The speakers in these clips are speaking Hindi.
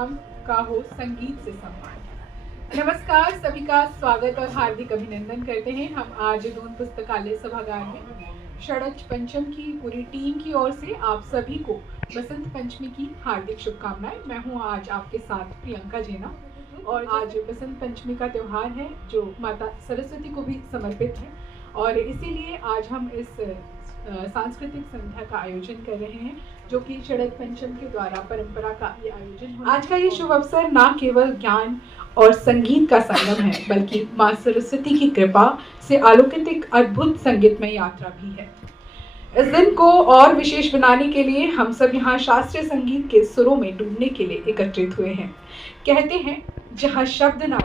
शाम का हो संगीत से सम्मान। नमस्कार, सभी का स्वागत और हार्दिक अभिनंदन करते हैं। हम आज दून पुस्तकालय सभागार में षड्ज पंचम की पूरी टीम की ओर से आप सभी को बसंत पंचमी की हार्दिक शुभकामनाएं। मैं हूं आज आपके साथ प्रियंका जेना और आज बसंत पंचमी का त्यौहार है जो माता सरस्वती को भी समर्पित है और इसीलिए आज हम इस सांस्कृतिक संध्या का आयोजन कर रहे हैं जो कि षड्ज पंचम के द्वारा परंपरा का ये आयोजन। आज का ये शुभ अवसर ना केवल ज्ञान और संगीत का संगम है बल्कि मां सरस्वती की कृपा से आलोकित एक अद्भुत संगीतमय यात्रा भी है। इस दिन को और विशेष बनाने के लिए हम सब यहाँ शास्त्रीय संगीत के सुरों में डूबने के लिए एकत्रित हुए हैं। कहते हैं जहाँ शब्द ना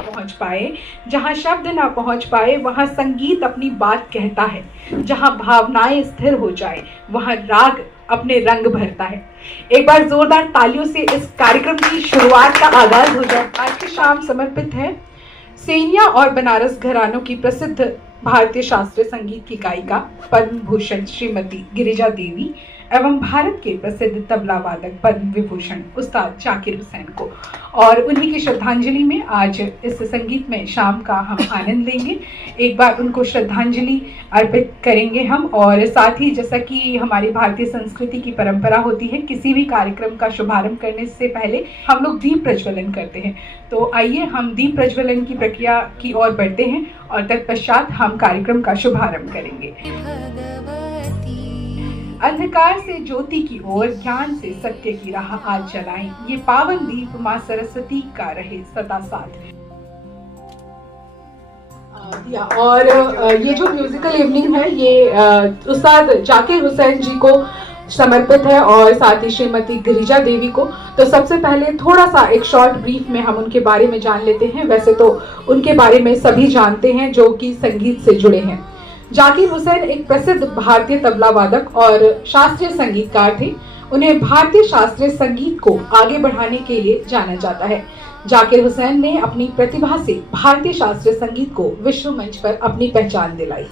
पहुँच पाए वहाँ संगीत अपनी बात कहता है। जहाँ भावनाएं स्थिर हो जाए वहाँ राग अपने रंग भरता है। एक बार जोरदार तालियों से इस कार्यक्रम की शुरुआत का आगाज हो जाए। आज की शाम समर्पित है सेनिया और बनारस घरानों की प्रसिद्ध भारतीय शास्त्रीय संगीत की गायिका पद्म भूषण श्रीमती गिरिजा देवी एवं भारत के प्रसिद्ध तबला वादक पद्म विभूषण उस्ताद जाकिर हुसैन को, और उन्हीं की श्रद्धांजलि में आज इस संगीत में शाम का हम आनंद लेंगे। एक बार उनको श्रद्धांजलि अर्पित करेंगे हम, और साथ ही जैसा कि हमारी भारतीय संस्कृति की परंपरा होती है किसी भी कार्यक्रम का शुभारंभ करने से पहले हम लोग दीप प्रज्वलन करते हैं। तो आइए हम दीप प्रज्वलन की प्रक्रिया की ओर बढ़ते हैं और तत्पश्चात हम कार्यक्रम का शुभारंभ करेंगे। अंधकार से ज्योति की ओर, ज्ञान से सत्य की राह आज चलाएं। ये पावन दीप मां सरस्वती का रहे सदा साथ। और ये जो म्यूजिकल इवनिंग है ये उस्ताद जाकिर हुसैन जी को समर्पित है और साथ ही श्रीमती गिरिजा देवी को। तो सबसे पहले थोड़ा सा एक शॉर्ट ब्रीफ में हम उनके बारे में जान लेते हैं। वैसे तो उनके बारे में सभी जानते हैं जो कि संगीत से जुड़े हैं। जाकिर हुसैन एक प्रसिद्ध भारतीय तबला वादक और शास्त्रीय संगीतकार थे। उन्हें भारतीय शास्त्रीय संगीत को आगे बढ़ाने के लिए जाना जाता है। जाकिर हुसैन ने अपनी प्रतिभा से भारतीय शास्त्रीय संगीत को विश्व मंच पर अपनी पहचान दिलाई।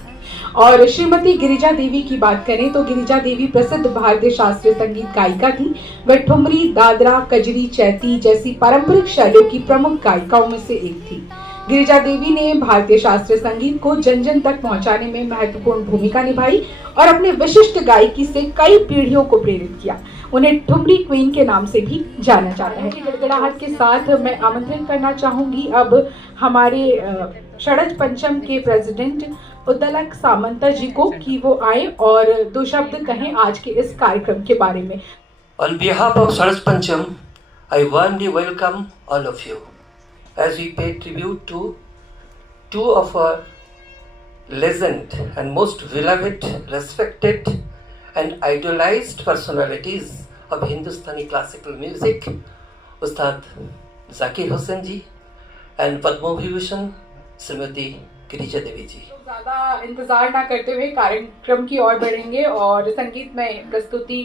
और श्रीमती गिरिजा देवी की बात करें तो गिरिजा देवी प्रसिद्ध भारतीय शास्त्रीय संगीत गायिका थी। वह ठुमरी, दादरा, कजरी, चैती जैसी पारंपरिक शैलियों की प्रमुख गायिकाओं में से एक थी। गिरिजा देवी ने भारतीय शास्त्रीय संगीत को जन जन तक पहुंचाने में महत्वपूर्ण भूमिका निभाई और अपने विशिष्ट गायकी से कई पीढ़ियों को प्रेरित किया। उन्हें ठुमरी क्वीन के नाम से भी जाना जाता है। गड़गड़ाहट के साथ मैं आमंत्रण करना चाहूंगी अब हमारे षड्ज पंचम के प्रेसिडेंट उद्दलक सामंता जी को कि वो आए और दो शब्द कहें आज के इस कार्यक्रम के बारे में। On behalf of षड्ज पंचम, I warmly welcome all of you as we pay tribute to two of our legend and most beloved, respected and idolized personalities of Hindustani classical music, Ustad Zakir Hussain ji and Padma Vibhushan Srimati Girija Devi जी। ज्यादा इंतजार ना करते हुए कार्यक्रम की ओर बढ़ेंगे और संगीत में प्रस्तुति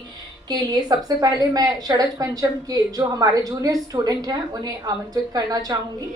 के लिए सबसे पहले मैं षड्ज पंचम के जो हमारे जूनियर स्टूडेंट हैं उन्हें आमंत्रित करना चाहूंगी।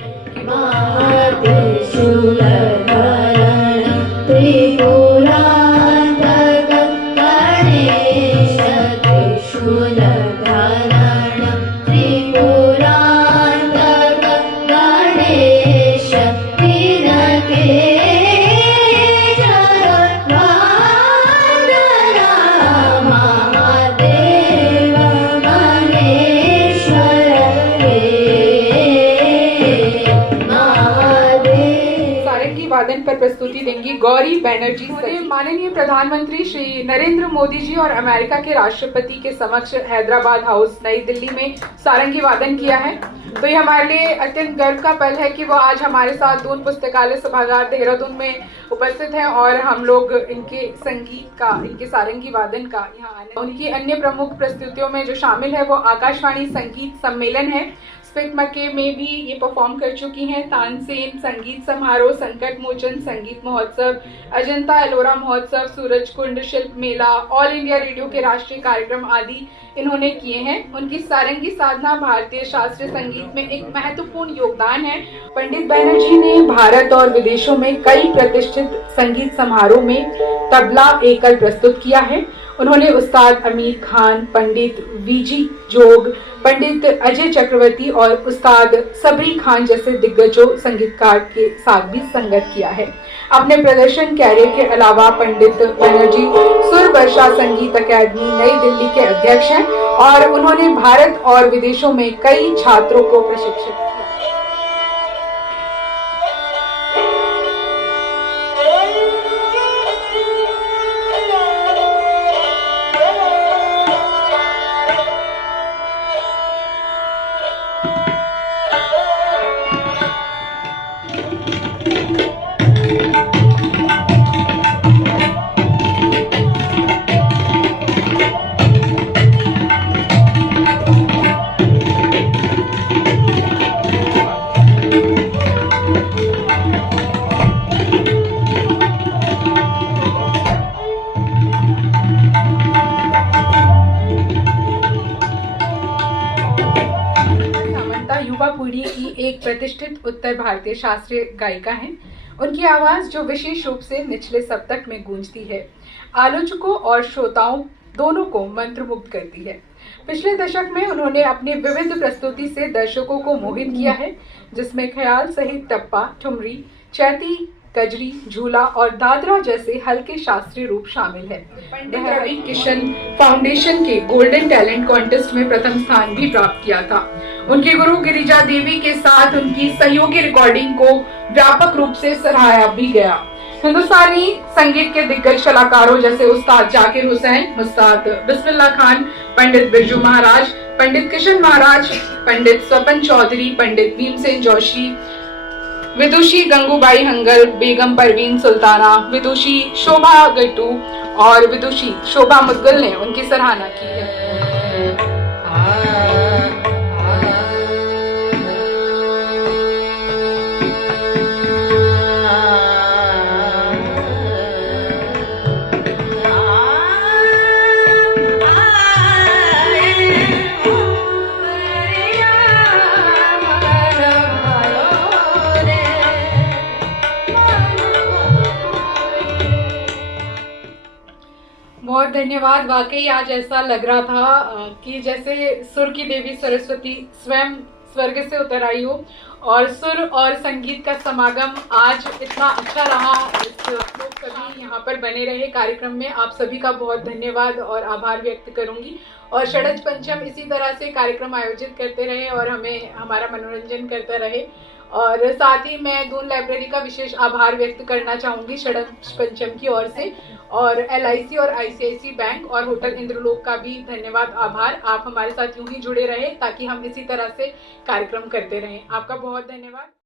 वादन पर प्रस्तुति देंगी गौरी बैनर्जी। माननीय प्रधानमंत्री श्री नरेंद्र मोदी जी और अमेरिका के राष्ट्रपति के समक्ष हैदराबाद हाउस नई दिल्ली में सारंगी वादन किया है। तो ये हमारे लिए अत्यंत गर्व का पल है कि वो आज हमारे साथ दून पुस्तकालय सभागार देहरादून में उपस्थित हैं और हम लोग इनके संगीत का, इनके सारंगी वादन का यहाँ आने। उनकी अन्य प्रमुख प्रस्तुतियों में जो शामिल है वो आकाशवाणी संगीत सम्मेलन है, स्पिक मके में भी ये परफॉर्म कर चुकी हैं, तानसेन संगीत समारोह, संकट मोचन संगीत महोत्सव, अजंता एलोरा महोत्सव, सूरज कुंड शिल्प मेला, ऑल इंडिया रेडियो के राष्ट्रीय कार्यक्रम आदि इन्होंने किए हैं। उनकी सारंगी साधना भारतीय शास्त्रीय संगीत में एक महत्वपूर्ण योगदान है। पंडित बैनर्जी ने भारत और विदेशों में कई प्रतिष्ठित संगीत समारोह में तबला एकल प्रस्तुत किया है। उन्होंने उस्ताद अमीर खान, पंडित वीजी जोग, पंडित अजय चक्रवर्ती और उस्ताद सबरी खान जैसे दिग्गजों संगीतकार के साथ भी संगत किया है। अपने प्रदर्शन कैरियर के अलावा पंडित बनर्जी सुर वर्षा संगीत अकादमी नई दिल्ली के अध्यक्ष हैं और उन्होंने भारत और विदेशों में कई छात्रों को प्रशिक्षित किया। युवा पीढ़ी की एक प्रतिष्ठित उत्तर भारतीय शास्त्रीय गायिका हैं। उनकी आवाज जो विशेष रूप से निचले सप्तक में गूंजती है, आलोचकों और श्रोताओं दोनों को मंत्रमुग्ध करती है। पिछले दशक में उन्होंने अपनी विविध प्रस्तुति से दर्शकों को मोहित किया है, जिसमें ख्याल सहित टप्पा, ठुमरी, चैती, कजरी, झूला और दादरा जैसे हल्के शास्त्रीय रूप शामिल है। पंडित रवि किशन फाउंडेशन के गोल्डन टैलेंट कॉन्टेस्ट में प्रथम स्थान भी प्राप्त किया था। उनके गुरु गिरिजा देवी के साथ उनकी सहयोगी रिकॉर्डिंग को व्यापक रूप से सराहा भी गया। हिंदुस्तानी संगीत के दिग्गज कलाकारों जैसे उस्ताद जाकिर हुसैन, उस्ताद बिस्मिल्लाह खान, पंडित बिरजू महाराज, पंडित किशन महाराज, पंडित स्वपन चौधरी, पंडित भीमसेन जोशी, विदुषी गंगूबाई हंगल, बेगम परवीन सुल्ताना, विदुषी शोभा गट्टू और विदुषी शोभा मुदगल ने उनकी सराहना की है। बहुत धन्यवाद। वाकई आज ऐसा लग रहा था कि जैसे सुर की देवी सरस्वती स्वयं स्वर्ग से उतर आई हो और सुर और संगीत का समागम आज इतना अच्छा रहा। लोग सभी यहाँ पर बने रहे कार्यक्रम में। आप सभी का बहुत धन्यवाद और आभार व्यक्त करूंगी। और षड्ज पंचम इसी तरह से कार्यक्रम आयोजित करते रहे और हमें हमारा मनोरंजन करता रहे। और साथ ही मैं दून लाइब्रेरी का विशेष आभार व्यक्त करना चाहूँगी षड्ज पंचम की ओर से, और LIC और ICICI बैंक और होटल इंद्रलोक का भी धन्यवाद, आभार। आप हमारे साथ यूं ही जुड़े रहे ताकि हम इसी तरह से कार्यक्रम करते रहें। आपका बहुत धन्यवाद।